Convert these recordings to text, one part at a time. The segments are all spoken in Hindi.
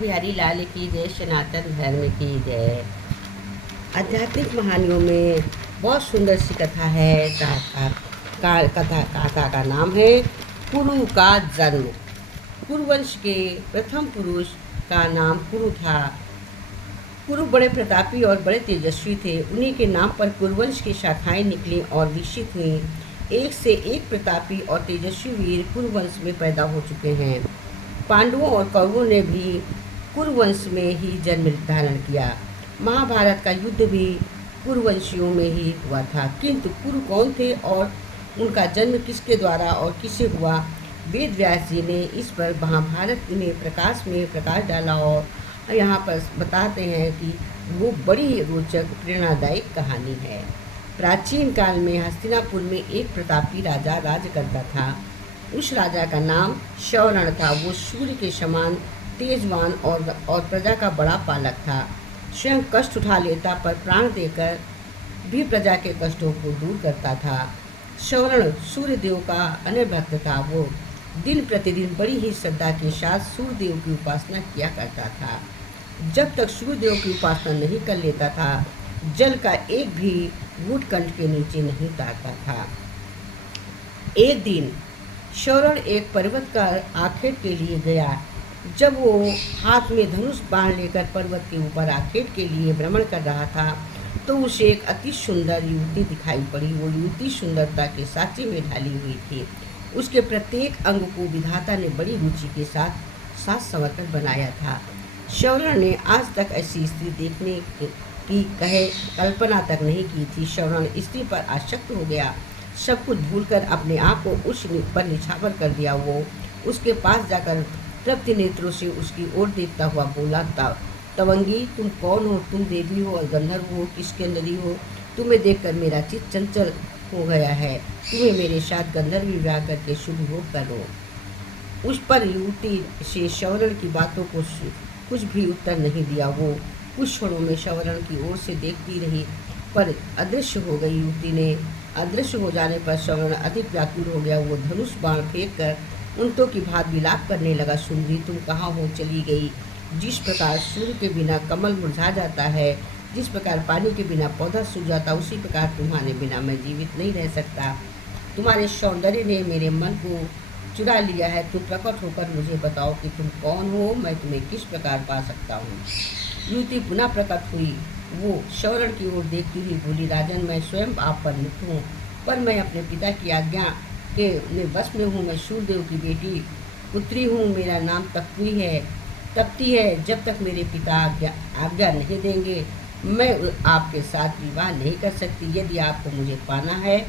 बिहारी लाल की जय, सनातन धर्म की जय। आध्यात्मिक कहानियों में बहुत सुंदर सी कथा है। कथा का नाम है कुरु का जन्म। कुरुवंश के प्रथम पुरुष का नाम कुरु था। कुरु बड़े प्रतापी और बड़े तेजस्वी थे। उन्हीं के नाम पर कुरुवंश की शाखाएं निकली और विकसित हुई। एक से एक प्रतापी और तेजस्वी वीर कुरुवंश में पैदा हो चुके हैं। पांडवों और कौरवों ने भी कुरुवंश में ही जन्म धारण किया। महाभारत का युद्ध भी कुरुवंशियों में ही हुआ था। किंतु कुरु कौन थे और उनका जन्म किसके द्वारा और किसे हुआ, वेद व्यास जी ने इस पर महाभारत में प्रकाश डाला और यहाँ पर बताते हैं कि वो बड़ी रोचक प्रेरणादायक कहानी है। प्राचीन काल में हस्तिनापुर में एक प्रतापी राजा राज करता था। उस राजा का नाम शौरण था। वो सूर्य के समान तेजवान और प्रजा का बड़ा पालक था। स्वयं कष्ट उठा लेता पर प्राण देकर भी प्रजा के कष्टों को दूर करता था। शौरण सूर्यदेव का अनभक्त था। वो दिन प्रतिदिन बड़ी ही श्रद्धा के साथ सूर्यदेव की उपासना किया करता था। जब तक सूर्यदेव की उपासना नहीं कर लेता था, जल का एक भी घूंट कंठ के नीचे नहीं उतारता था। एक दिन शौरण एक पर्वत का आखेट के लिए गया। जब वो हाथ में धनुष बाण लेकर पर्वत के ऊपर आखेट के लिए भ्रमण कर रहा था, तो उसे एक अति सुंदर युवती दिखाई पड़ी। वो युवती सुंदरता के सांचे में ढाली हुई थी। उसके प्रत्येक अंग को विधाता ने बड़ी रुचि के साथ साज संवर कर बनाया था। शौरण ने आज तक ऐसी स्त्री देखने की कल्पना तक नहीं की थी। शौरण स्त्री पर आसक्त हो गया। सब कुछ भूलकर अपने आप को उस पर निछावर कर दिया। वो उसके पास जाकर तृप्त नेत्रों से उसकी ओर देखता हुआ बोला, तवंगी, तुम कौन हो? तुम देवी हो और गंधर्व हो, किसके नदी हो? तुम्हें देखकर मेरा चित्त चंचल हो गया है। तुम्हें मेरे साथ गंधर्व विवाह करके शुभ भोग करो। उस पर युवती से शौरण की बातों को कुछ भी उत्तर नहीं दिया। वो कुछ क्षणों में शौरण की ओर से देखती रही पर अदृश्य हो गई। युवती ने अदृश्य हो जाने पर शौरण अधिक व्याकुल हो गया। वो धनुष बाण फेंक कर उल्टों की भांत विलाप करने लगा। सुंदरी, तुम कहाँ हो चली गई? जिस प्रकार सूर्य के बिना कमल मुरझा जाता है, जिस प्रकार पानी के बिना पौधा सूख जाता, उसी प्रकार तुम्हारे बिना मैं जीवित नहीं रह सकता। तुम्हारे सौंदर्य ने मेरे मन को चुरा लिया है। तुम प्रकट होकर मुझे बताओ कि तुम कौन हो, मैं तुम्हें किस प्रकार पा सकता हूँ। युवती पुनः प्रकट हुई। वो शौरण की ओर देखती हुई बोली, राजन, मैं स्वयं आप पर मुक्त हूँ, पर मैं अपने पिता की आज्ञा के बस में हूँ। मैं सूर्यदेव की बेटी पुत्री हूँ। मेरा नाम तप्ती है। जब तक मेरे पिता आज्ञा नहीं देंगे, मैं आपके साथ विवाह नहीं कर सकती। यदि आपको मुझे पाना है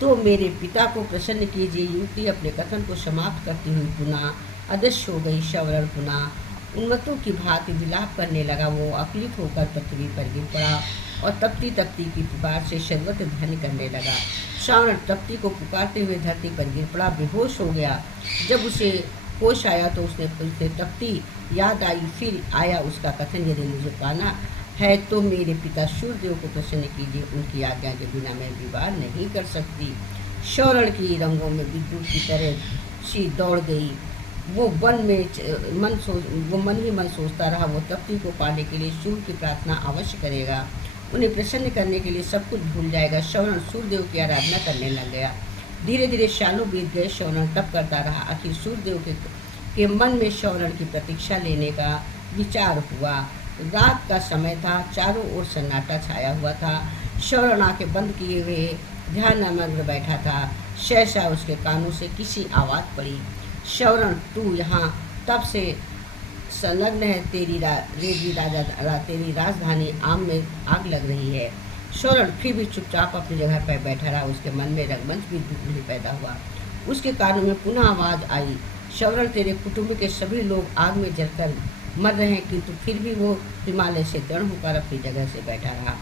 तो मेरे पिता को प्रसन्न कीजिए। युवती अपने कथन को समाप्त करती हुई पुनः अदृश्य हो गई। शौरण पुनः उन्मत्तों की भांति विलाप करने लगा। वो अकलित होकर पृथ्वी पर गिर पड़ा और तप्ती की पुकार से सर्वत्र ध्यान करने लगा। शौरण तप्ती को पुकारते हुए धरती पर गिर पड़ा, बेहोश हो गया। जब उसे होश आया तो उसने तप्ती याद आई। फिर आया उसका कथन, यदि मुझे पाना है तो मेरे पिता सूर्यदेव को प्रसन्न कीजिए। उनकी आज्ञा के बिना मैं विवाह नहीं कर सकती। शौरण की रंगों में विद्युत की तरह सी दौड़ गई। वो मन ही मन सोचता रहा, वो तप्ती को पाने के लिए सूर्य की प्रार्थना अवश्य करेगा। उन्हें प्रसन्न करने के लिए सब कुछ भूल जाएगा। शौरण सूर्यदेव की आराधना करने लग गया। धीरे धीरे सालों बीत गए। शौरण तप करता रहा। आखिर सूर्यदेव के मन में शौरण की प्रतीक्षा लेने का विचार हुआ। रात का समय था। चारों ओर सन्नाटा छाया हुआ था। शौरण आंखें बंद किए हुए ध्यान मग्न बैठा था। सहसा उसके कानों से किसी आवाज़ पड़ी, शौरण, तू यहाँ तब से संलग्न है। तेरी राजधानी आम में आग लग रही है। शौरण फिर भी चुपचाप अपनी जगह पर बैठा रहा। उसके मन में रंगमंच भी दुख नहीं पैदा हुआ। उसके कानों में पुनः आवाज़ आई, शौरण, तेरे कुटुंब के सभी लोग आग में जलकर मर रहे हैं। किंतु फिर भी वो हिमालय से दृढ़ होकर अपनी जगह से बैठा रहा।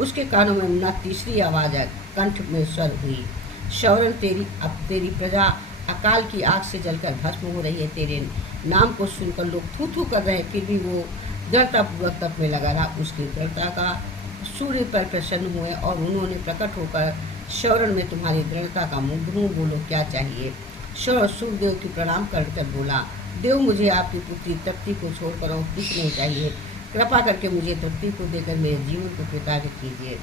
उसके कानों में पुनः तीसरी आवाज़ कंठ में स्वर हुई, शौरण, तेरी प्रजा अकाल की आग से जलकर भस्म हो रही है। तेरे नाम को सुनकर लोग थू थू कर रहे हैं, फिर भी वो दृढ़तापूर्वक तप में लगा रहा। उसकी दृढ़ता का सूर्य पर प्रसन्न हुए और उन्होंने प्रकट होकर, शौरण, में तुम्हारी दृढ़ता का मुग्ध हूँ, बोलो क्या चाहिए। शौरण सूर्यदेव की प्रणाम कर बोला, देव मुझे आपकी पुत्री तृप्ति को छोड़कर और कुछ नहीं चाहिए। कृपा करके मुझे तृप्ति को देकर मेरे जीवन को कृतार्थ कीजिए।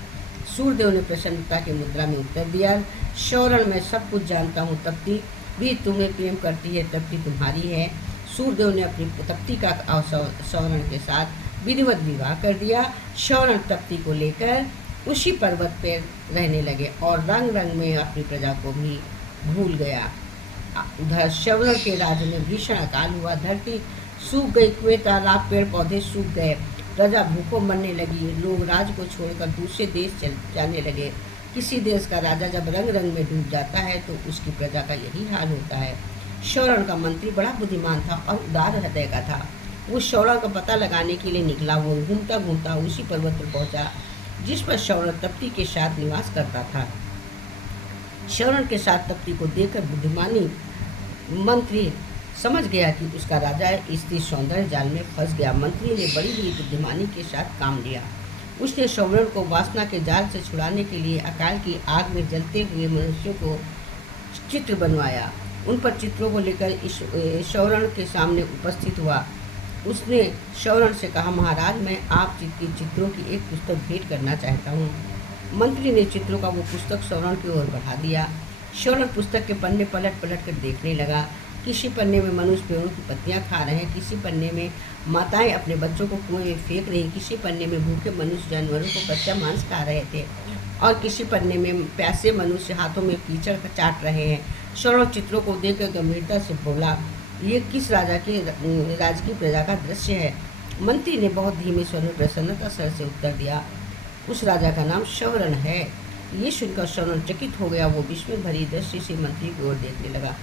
सूर्यदेव ने प्रसन्नता की मुद्रा में उत्तर दिया, शौरण मैं सब कुछ जानता हूँ, तृप्ति भी तुम्हें प्रेम करती है, तृप्ति तुम्हारी है। सूर्यदेव ने अपनी तृप्ति का शौरण के साथ विधिवत विवाह कर दिया। शौरण तृप्ति को लेकर उसी पर्वत पर रहने लगे और रंग रंग में अपनी प्रजा को भी भूल गया। उधर शौरण के राज्य में भीषण अकाल हुआ, धरती सूख गई, कुएं तालाब पेड़ पौधे सूख गए, प्रजा भूखों मरने लगी, लोग राज को छोड़कर दूसरे देश चल जाने लगे। किसी देश का राजा जब रंग रंग में डूब जाता है तो उसकी प्रजा का यही हाल होता है। शौरण का मंत्री बड़ा बुद्धिमान था और उदार हृदय का था। वो शौरण का पता लगाने के लिए निकला। वो घूमता घूमता उसी पर्वत पर पहुंचा जिस पर शौरण तृप्ति के साथ निवास करता था। शौरण के साथ तृप्ति को देखकर बुद्धिमानी मंत्री समझ गया कि उसका राजा स्त्री सौंदर्य जाल में फंस गया। मंत्री ने बड़ी ही बुद्धिमानी के साथ काम लिया। उसने शौरण को वासना के जाल से छुड़ाने के लिए अकाल की आग में जलते हुए मनुष्यों को चित्र बनवाया। उन पर चित्रों को लेकर शौरण के सामने उपस्थित हुआ। उसने शौरण से कहा, महाराज मैं आपकी चित्रों की एक पुस्तक भेंट करना चाहता हूँ। मंत्री ने चित्रों का वो पुस्तक शौरण की ओर बढ़ा दिया। शौरण पुस्तक के पन्ने पलट पलट कर देखने लगा। किसी पन्ने में मनुष्य पेड़ों की पत्तियां खा रहे हैं, किसी पन्ने में माताएं अपने बच्चों को कुएं में फेंक रही, किसी पन्ने में भूखे मनुष्य जानवरों को कच्चा मांस खा रहे थे और किसी पन्ने में प्यासे मनुष्य हाथों में कीचड़ चाट रहे हैं। शौरण चित्रों को देखकर गंभीरता से बोला, ये किस राज की प्रजा का दृश्य है? मंत्री ने बहुत धीमे स्वर में प्रसन्नता सर से उत्तर दिया, उस राजा का नाम शौरण है। ये सुनकर शौरण चकित हो गया। वो विस्मय भरी दृष्टि से मंत्री की ओर देखने लगा।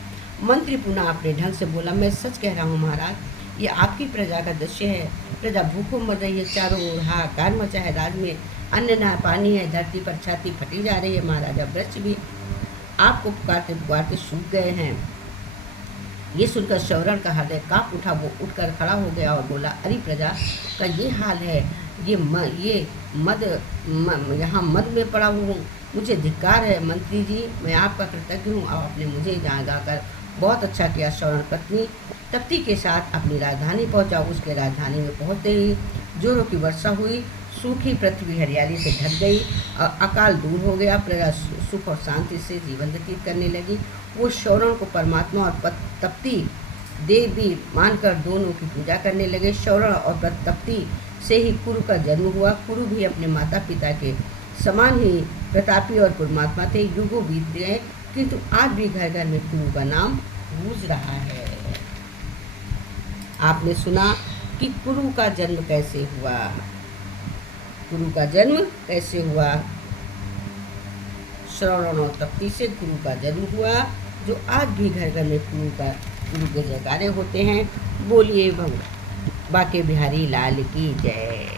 मंत्री पुनः अपने ढंग से बोला, मैं सच कह रहा हूँ महाराज, ये आपकी प्रजा का दृश्य है। प्रजा भूखों मर रही है, चारों ओर हाहाकार मचा है, राज में अन्न न पानी है, धरती पर छाती फटी जा रही है। महाराजा वृक्ष भी आपको पुकारते पुकारते सूख गए हैं। ये सुनकर शौरण का हृदय कांप उठा। वो उठकर खड़ा हो गया और बोला, अरे प्रजा का ये हाल है, यहाँ मद में पड़ा हूँ, मुझे धिक्कार है। मंत्री जी मैं आपका कृतज्ञ हूँ, आपने मुझे यहाँ गाकर बहुत अच्छा किया। शौरण पत्नी तृप्ति के साथ अपनी राजधानी पहुँचा। उसके राजधानी में पहुँचते ही जोरों की वर्षा हुई, सूखी पृथ्वी हरियाली से ढक गई और अकाल दूर हो गया। प्रजा सुख और शांति से जीवन व्यतीत करने लगी। वो शौरण को परमात्मा और तृप्ति देवी मानकर दोनों की पूजा करने लगे। शौरण और तृप्ति से ही कुरु का जन्म हुआ। कुरु भी अपने माता पिता के समान ही प्रतापी और परमात्मा थे। युगों बीत गए किंतु आज भी घर घर में कुरु का नाम गूंज रहा है। आपने सुना कि कुरु का जन्म कैसे हुआ। कुरु का जन्म कैसे हुआ? श्रवण और तृप्ति से गुरु का जन्म हुआ, जो आज भी घर घर में गुरु के जयकारे होते हैं। बोलिए बांके बिहारी लाल की जय।